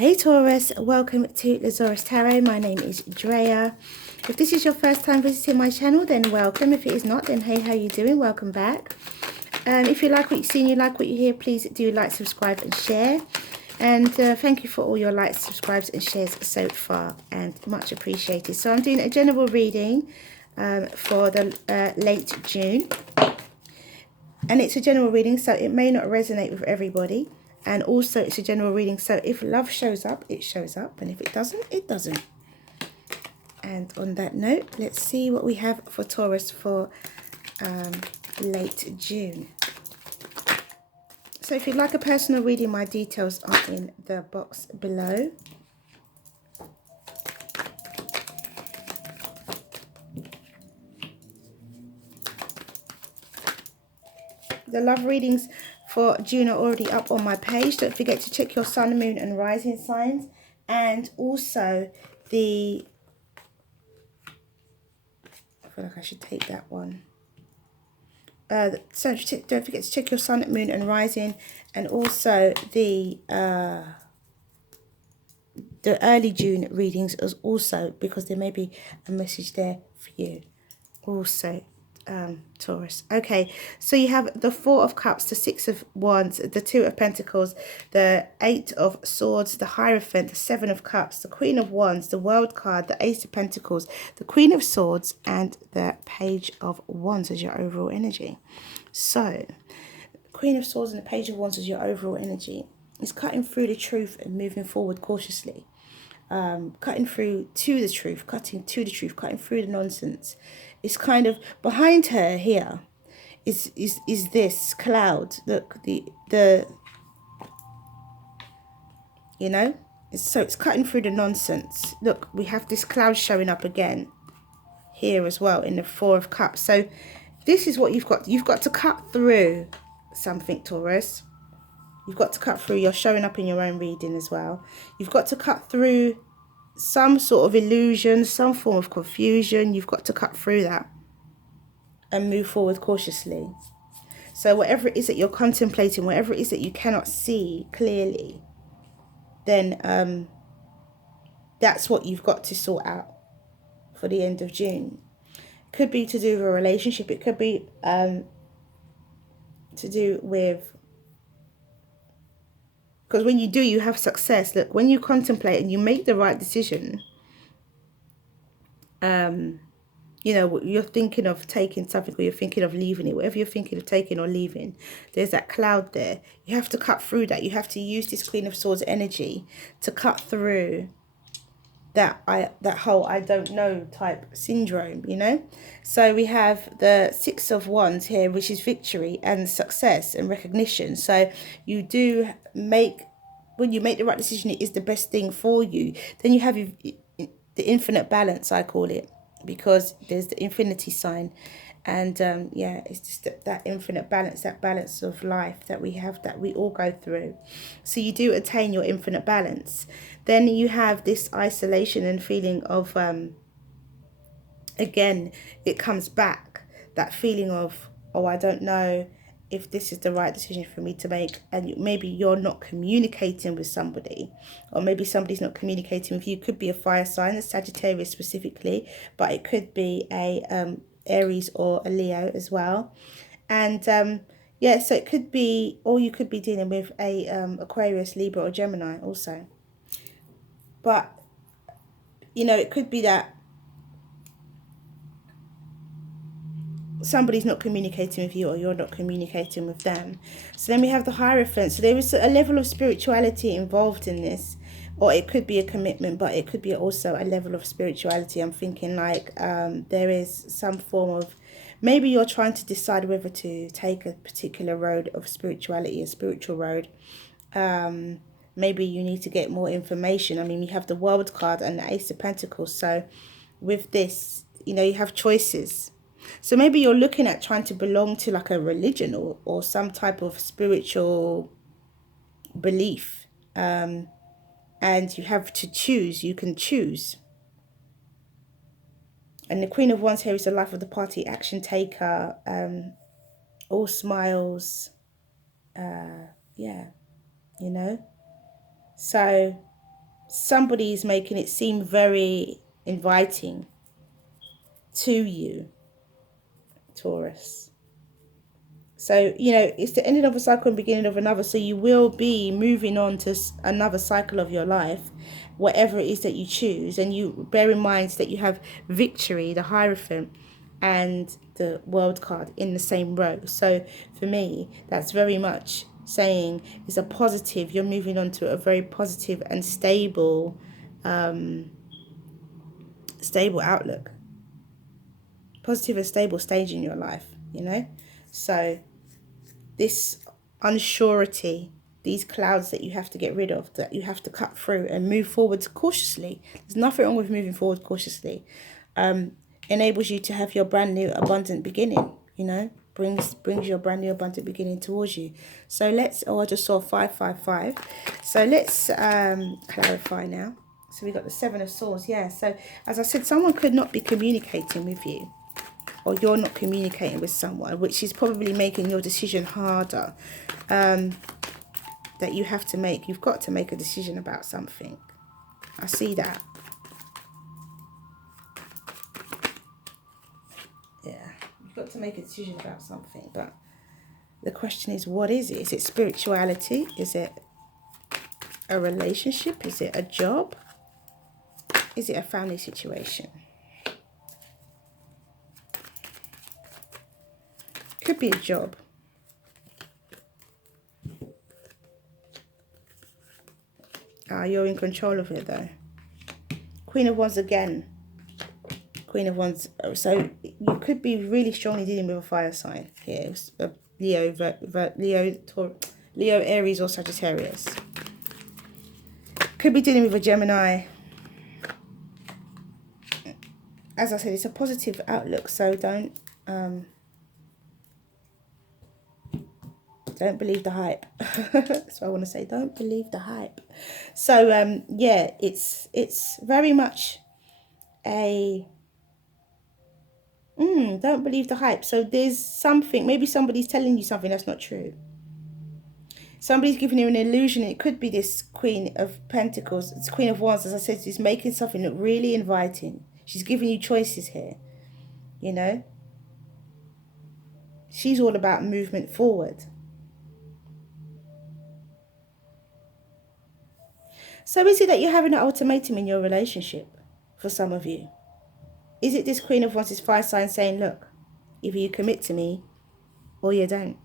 Hey Taurus, welcome to the Zarious Tarot. My name is Drea. If this is your first time visiting my channel, then welcome. If it is not, then hey, how you doing? Welcome back. If you like what you see and you like what you hear, please do like, subscribe and share. And thank you for all your likes, subscribes and shares so far, and much appreciated. So I'm doing a general reading for the late June. And it's a general reading, so it may not resonate with everybody. And also it's a general reading, so if love shows up, it shows up. And if it doesn't, it doesn't. And on that note, let's see what we have for Taurus for late June. So if you'd like a personal reading, my details are in the box below. The love readings for June are already up on my page. Don't forget to check your sun, moon and rising signs. And also the... I feel like I should take that one. So don't forget to check your sun, moon and rising. And also the early June readings as also, because there may be a message there for you also. Taurus. Okay, so you have the Four of Cups, the Six of Wands, the Two of Pentacles, the Eight of Swords, the Hierophant, the Seven of Cups, the Queen of Wands, the World card, the Ace of Pentacles, the Queen of Swords, and the Page of Wands as your overall energy. So, Queen of Swords and the Page of Wands as your overall energy is cutting through the truth and moving forward cautiously. Cutting through to the truth, cutting through the nonsense. It's kind of behind her here is this cloud. Look, the you know, it's cutting through the nonsense. Look, we have this cloud showing up again here as well in the Four of Cups. So this is what you've got to cut through something, Taurus. You've got to cut through. You're showing up in your own reading as well. You've got to cut through some sort of illusion, some form of confusion. You've got to cut through that and move forward cautiously. So whatever it is that you're contemplating, whatever it is that you cannot see clearly, then that's what you've got to sort out for the end of June. It could be to do with a relationship. It could be to do with... Because when you do, you have success. Look, when you contemplate and you make the right decision, you know, you're thinking of taking something or you're thinking of leaving it, whatever you're thinking of taking or leaving, there's that cloud there. You have to cut through that. You have to use this Queen of Swords energy to cut through that whole I don't know type syndrome, you know. So we have the Six of Wands here, which is victory and success and recognition. So you do make, when you make the right decision, it is the best thing for you. Then you have the infinite balance, I call it, because there's the infinity sign. And yeah, it's just that infinite balance, that balance of life that we have, that we all go through. So you do attain your infinite balance. Then you have this isolation and feeling of, again, it comes back, that feeling of, oh, I don't know if this is the right decision for me to make. And maybe you're not communicating with somebody, or maybe somebody's not communicating with you. It could be a fire sign, a Sagittarius specifically, but it could be a Aries or a Leo as well. And yeah, so it could be, or you could be dealing with a Aquarius, Libra or Gemini also. But you know, it could be that somebody's not communicating with you, or you're not communicating with them. So then we have the Hierophant. So there is a level of spirituality involved in this, or it could be a commitment, but it could be also a level of spirituality. I'm thinking like there is some form of, maybe you're trying to decide whether to take a particular road of spirituality, a spiritual road. Maybe you need to get more information. I mean, we have the World card and the Ace of Pentacles. So with this, you know, you have choices. So maybe you're looking at trying to belong to like a religion or some type of spiritual belief. And you have to choose. You can choose. And the Queen of Wands here is the life of the party, action taker, all smiles. Yeah, you know. So somebody is making it seem very inviting to you, Taurus. So, you know, it's the ending of a cycle and beginning of another. So you will be moving on to another cycle of your life, whatever it is that you choose. And you bear in mind that you have victory, the Hierophant, and the World card in the same row. So for me, that's very much saying it's a positive. You're moving on to a very positive and stable outlook. Positive and stable stage in your life, you know. So this unsurety, these clouds that you have to get rid of, that you have to cut through and move forward cautiously. There's nothing wrong with moving forward cautiously. Enables you to have your brand new abundant beginning, you know, brings your brand new abundant beginning towards you. So let's, I just saw 555. So let's clarify now. So we got the 7 of Swords, yeah. So as I said, someone could not be communicating with you, or you're not communicating with someone, which is probably making your decision harder, that you have to make. You've got to make a decision about something. I see that. Yeah, you've got to make a decision about something. But the question is, what is it? Is it spirituality? Is it a relationship? Is it a job? Is it a family situation? Could be a job. You're in control of it though. Queen of Wands again. Queen of Wands. So you could be really strongly dealing with a fire sign here. Leo, Aries or Sagittarius. Could be dealing with a Gemini. As I said, it's a positive outlook, so don't believe the hype. That's what I want to say. Don't believe the hype. So yeah, it's very much a don't believe the hype. So there's something, maybe somebody's telling you something that's not true. Somebody's giving you an illusion. It could be this Queen of Pentacles. It's Queen of Wands, as I said. She's making something look really inviting. She's giving you choices here, you know. She's all about movement forward. So is it that you're having an ultimatum in your relationship for some of you? Is it this Queen of Wands, this fire sign saying, look, either you commit to me or you don't?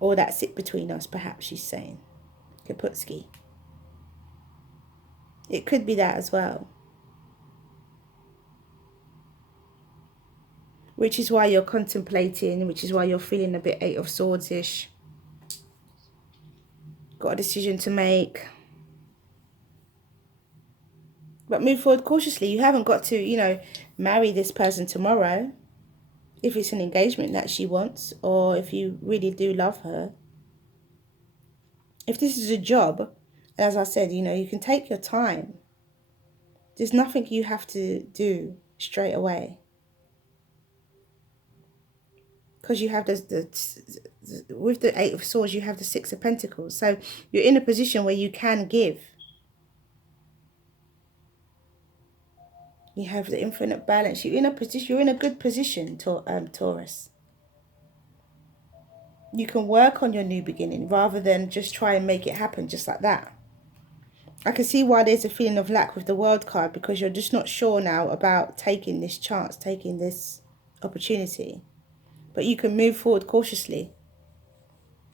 Or that's it between us, perhaps she's saying. Kaputski. It could be that as well. Which is why you're contemplating, which is why you're feeling a bit 8 of Swords-ish. Got a decision to make. But move forward cautiously. You haven't got to, you know, marry this person tomorrow. If it's an engagement that she wants, or if you really do love her. If this is a job, as I said, you know, you can take your time. There's nothing you have to do straight away. Because you have with the 8 of Swords, you have the 6 of Pentacles. So you're in a position where you can give. You have the infinite balance. You're in a position. You're in a good position, Taurus. You can work on your new beginning rather than just try and make it happen just like that. I can see why there's a feeling of lack with the World card, because you're just not sure now about taking this chance, taking this opportunity. But you can move forward cautiously.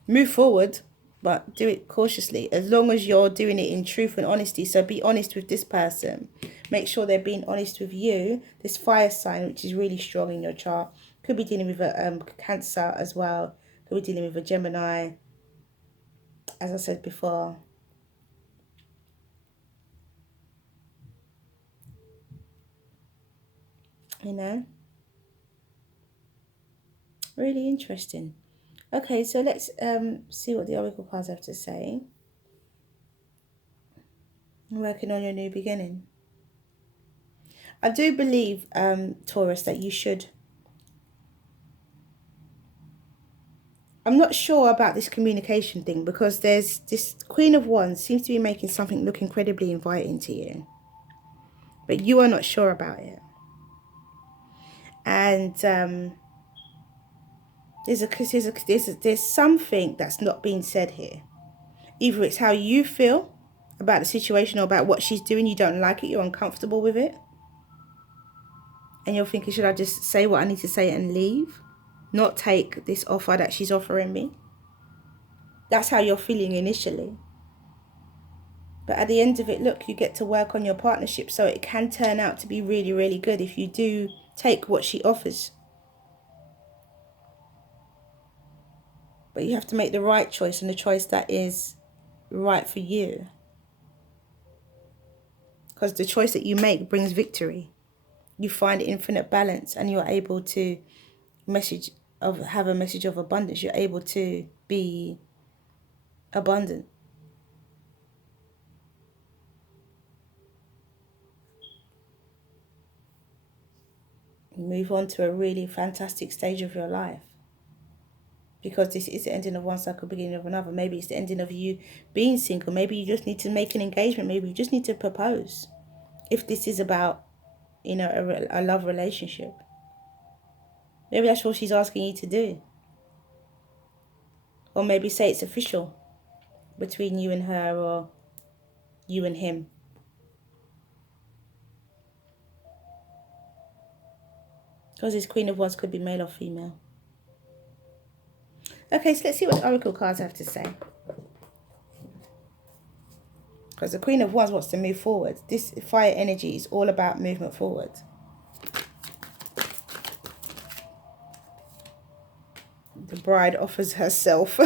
Move forward, but do it cautiously, as long as you're doing it in truth and honesty. So be honest with this person. Make sure they're being honest with you. This fire sign, which is really strong in your chart, could be dealing with a Cancer as well. Could be dealing with a Gemini, as I said before. You know? Really interesting. Okay, so let's see what the Oracle cards have to say. Working on your new beginning. I do believe, Taurus, that you should I'm not sure about this communication thing, because there's this Queen of Wands seems to be making something look incredibly inviting to you, but you are not sure about it. And there's something that's not being said here. Either it's how you feel about the situation or about what she's doing. You don't like it. You're uncomfortable with it. And you're thinking, should I just say what I need to say and leave? Not take this offer that she's offering me? That's how you're feeling initially. But at the end of it, look, you get to work on your partnership. So it can turn out to be really, really good if you do take what she offers. But you have to make the right choice, and the choice that is right for you. Because the choice that you make brings victory. You find infinite balance, and you're able to have a message of abundance. You're able to be abundant. You move on to a really fantastic stage of your life. Because this is the ending of one cycle, beginning of another. Maybe it's the ending of you being single. Maybe you just need to make an engagement. Maybe you just need to propose. If this is about, you know, a love relationship. Maybe that's what she's asking you to do. Or maybe say it's official between you and her, or you and him. Because this Queen of Wands could be male or female. Okay, so let's see what the Oracle cards have to say. Because the Queen of Wands wants to move forward. This fire energy is all about movement forward. The bride offers herself.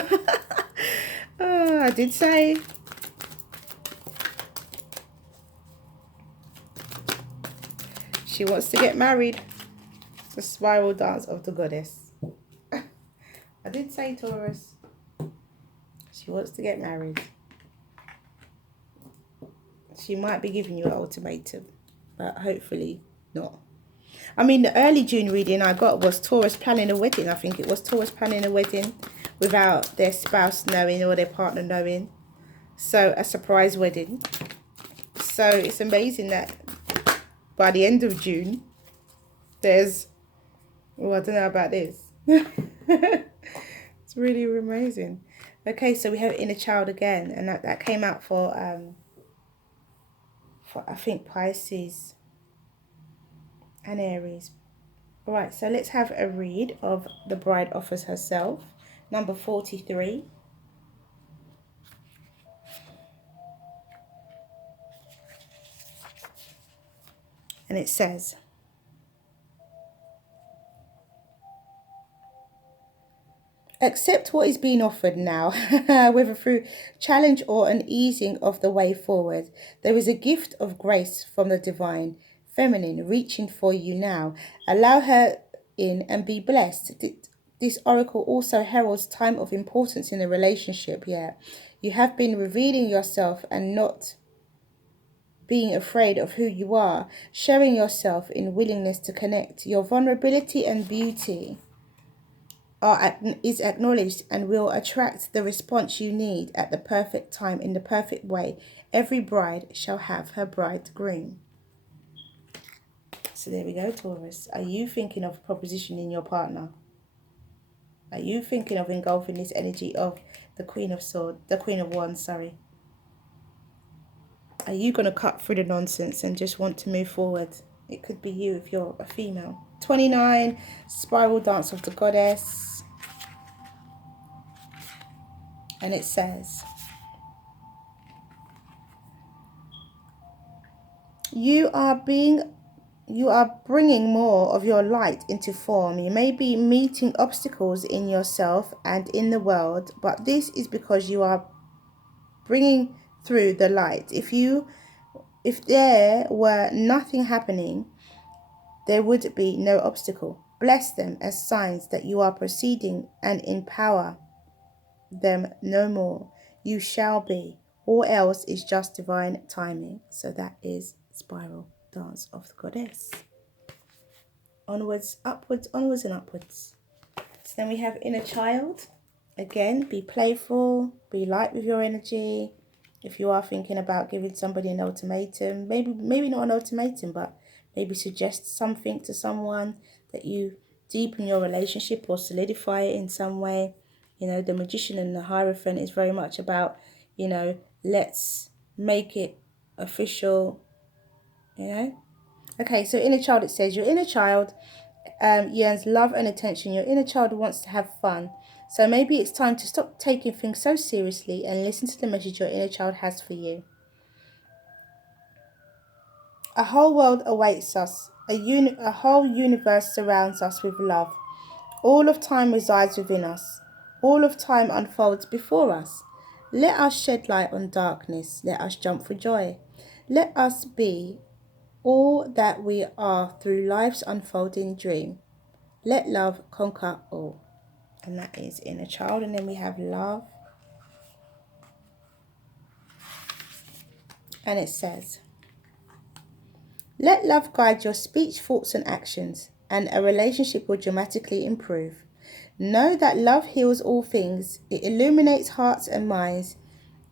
I did say. She wants to get married. The spiral dance of the goddess. I did say, Taurus. She wants to get married. She might be giving you an ultimatum, but hopefully not. I mean, the early June reading I got was Taurus planning a wedding. I think it was Taurus planning a wedding without their spouse knowing or their partner knowing. So, a surprise wedding. So, it's amazing that by the end of June, there's... Oh, I don't know about this. It's really amazing. Okay, so we have Inner Child again. And that came out for I think, Pisces and Aries. All right, so let's have a read of The Bride Offers Herself, number 43. And it says, accept what is being offered now, whether through challenge or an easing of the way forward. There is a gift of grace from the divine feminine reaching for you now. Allow her in and be blessed. This oracle also heralds time of importance in the relationship. Yeah, you have been revealing yourself and not being afraid of who you are, showing yourself in willingness to connect. Your vulnerability and beauty is acknowledged and will attract the response you need at the perfect time in the perfect way. Every bride shall have her bridegroom. So there we go, Taurus. Are you thinking of propositioning your partner? Are you thinking of engulfing this energy of the Queen of Swords, the Queen of Wands, sorry? Are you going to cut through the nonsense and just want to move forward? It could be you if you're a female. 29, Spiral Dance of the Goddess. And it says, you are bringing more of your light into form. You may be meeting obstacles in yourself and in the world, but this is because you are bringing through the light. If there were nothing happening, there would be no obstacle. Bless them as signs that you are proceeding and empower them no more. You shall be. All else is just divine timing. So that is Spiral Dance of the Goddess. Onwards, upwards, onwards and upwards. So then we have Inner Child. Again, be playful, be light with your energy. If you are thinking about giving somebody an ultimatum, maybe not an ultimatum, but maybe suggest something to someone that you deepen your relationship or solidify it in some way. You know, the Magician and the Hierophant is very much about, you know, let's make it official, you know. Okay, so inner child, it says your inner child yearns love and attention. Your inner child wants to have fun. So maybe it's time to stop taking things so seriously and listen to the message your inner child has for you. A whole world awaits us. A whole universe surrounds us with love. All of time resides within us. All of time unfolds before us. Let us shed light on darkness. Let us jump for joy. Let us be all that we are through life's unfolding dream. Let love conquer all. And that is inner child. And then we have love. And it says, let love guide your speech, thoughts, and actions, and a relationship will dramatically improve. Know that love heals all things. It illuminates hearts and minds.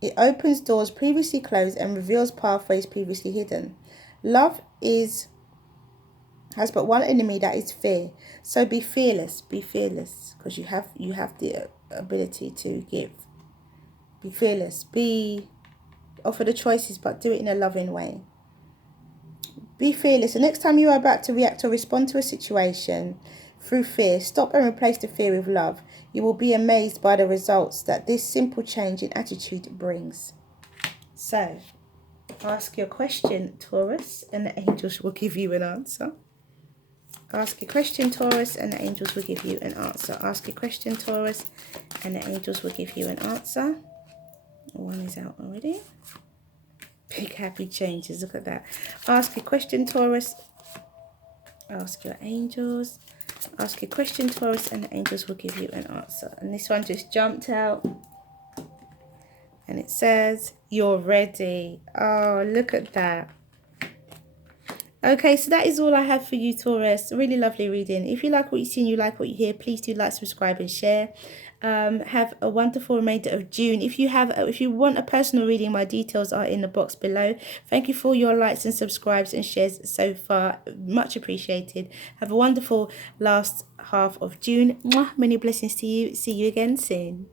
It opens doors previously closed and reveals pathways previously hidden. Love has but one enemy, that is fear. So be fearless, because you have the ability to give. Be fearless. Offer the choices, but do it in a loving way. Be fearless. The next time you are about to react or respond to a situation through fear, stop and replace the fear with love. You will be amazed by the results that this simple change in attitude brings. So, ask your question, Taurus, and the angels will give you an answer. Ask your question, Taurus, and the angels will give you an answer. Ask your question, Taurus, and the angels will give you an answer. One is out already. Big happy changes. Look at that. Ask your question, Taurus. Ask your angels. Ask your question, Taurus, and the angels will give you an answer. And this one just jumped out. And it says, you're ready. Oh, look at that. Okay, so that is all I have for you, Taurus. Really lovely reading. If you like what you see and you like what you hear, please do like, subscribe, and share. Have a wonderful remainder of June. If you want a personal reading, my details are in the box below. Thank you for your likes and subscribes and shares so far. Much appreciated. Have a wonderful last half of June. Mwah, many blessings to you. See you again soon.